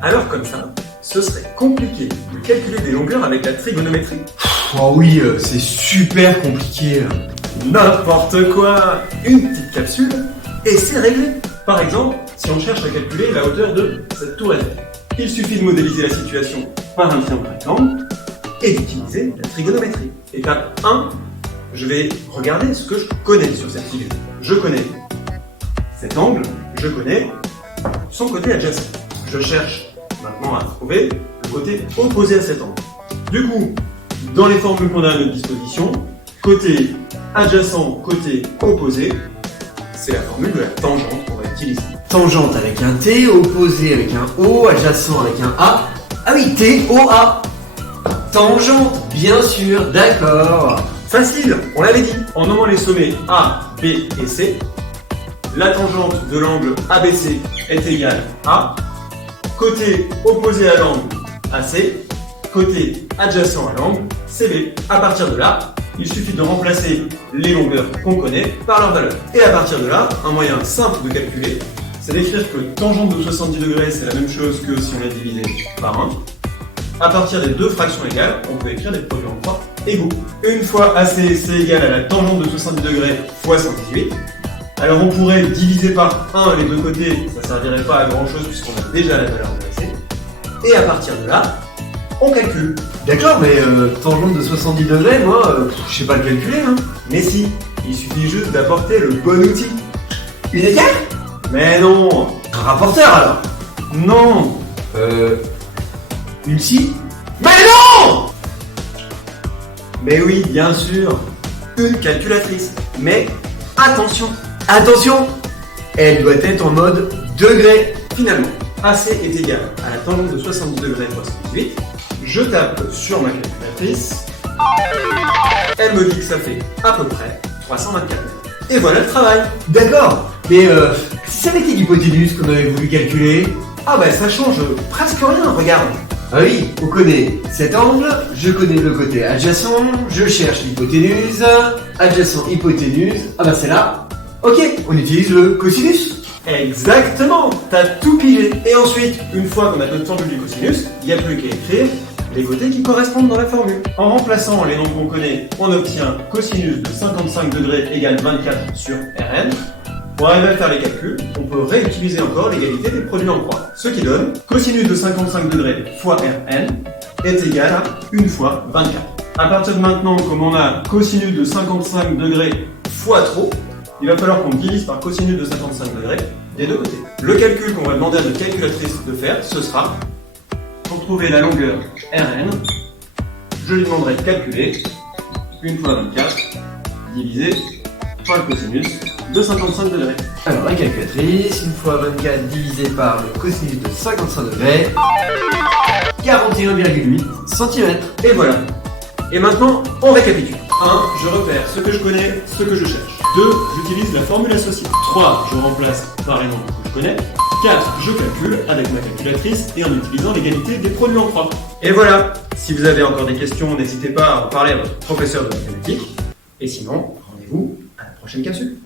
Alors comme ça, ce serait compliqué de calculer des longueurs avec la trigonométrie. Oh oui, c'est super compliqué. N'importe quoi! Une petite capsule et c'est réglé. Par exemple, si on cherche à calculer la hauteur de cette tour Eiffel, il suffit de modéliser la situation par un triangle rectangle et d'utiliser la trigonométrie. Étape 1, je vais regarder ce que je connais sur cette figure. Je connais cet angle, je connais son côté adjacent. Je cherche maintenant à trouver le côté opposé à cet angle. Du coup, dans les formules qu'on a à notre disposition, côté adjacent, côté opposé, c'est la formule de la tangente qu'on va utiliser. Tangente avec un T, opposé avec un O, adjacent avec un A. Ah oui, T, O, A. Tangente, bien sûr, d'accord. Facile, on l'avait dit. En nommant les sommets A, B et C, la tangente de l'angle ABC est égale à côté opposé à l'angle AC, côté adjacent à l'angle CB. À partir de là, il suffit de remplacer les longueurs qu'on connaît par leur valeur. Et à partir de là, un moyen simple de calculer, c'est d'écrire que tangente de 70 degrés, c'est la même chose que si on la divisé par 1. À partir des deux fractions égales, on peut écrire des produits en croix égaux. Une fois AC, c'est égal à la tangente de 70 degrés fois 118. Alors on pourrait diviser par 1 les deux côtés, ça ne servirait pas à grand chose puisqu'on a déjà la valeur de AC. Et à partir de là, on calcule. D'accord, mais tangente de 70 degrés, moi, je sais pas le calculer, hein. Mais si, il suffit juste d'apporter le bon outil. Une équerre? Mais non! Un rapporteur alors? Non! Une scie? Mais non! Mais oui, bien sûr, une calculatrice. Mais attention! Attention, elle doit être en mode degré. Finalement, AC est égal à la tangente de 70 degrés fois 118. Je tape sur ma calculatrice. Elle me dit que ça fait à peu près 324 mètres. Et voilà le travail. D'accord, mais si ça avait été l'hypoténuse qu'on avait voulu calculer? Ah bah ça change presque rien, regarde. Ah oui, on connaît cet angle, je connais le côté adjacent, je cherche l'hypoténuse, adjacent, hypoténuse, ah bah c'est là. Ok, on utilise le cosinus. Exactement, t'as tout pigé. Et ensuite, une fois qu'on a notre formule du cosinus, il n'y a plus qu'à écrire les côtés qui correspondent dans la formule. En remplaçant les nombres qu'on connaît, on obtient cosinus de 55 degrés égale 24 sur Rn. Pour arriver à faire les calculs, on peut réutiliser encore l'égalité des produits en croix. Ce qui donne cosinus de 55 degrés fois Rn est égal à 1 fois 24. À partir de maintenant, comme on a cosinus de 55 degrés fois trop, il va falloir qu'on divise par cosinus de 55 degrés des deux côtés. Le calcul qu'on va demander à notre calculatrice de faire, ce sera, pour trouver la longueur Rn, je lui demanderai de calculer 1 fois 24 divisé par le cosinus de 55 degrés. Alors la calculatrice, 1 fois 24 divisé par le cosinus de 55 degrés, 41,8 cm. Et voilà. Et maintenant, on récapitule. 1. Je repère ce que je connais, ce que je cherche. 2. J'utilise la formule associée. 3. Je remplace par les nombres que je connais. 4. Je calcule avec ma calculatrice et en utilisant l'égalité des produits en croix. Et voilà. Si vous avez encore des questions, n'hésitez pas à en parler à votre professeur de mathématiques. Et sinon, rendez-vous à la prochaine capsule.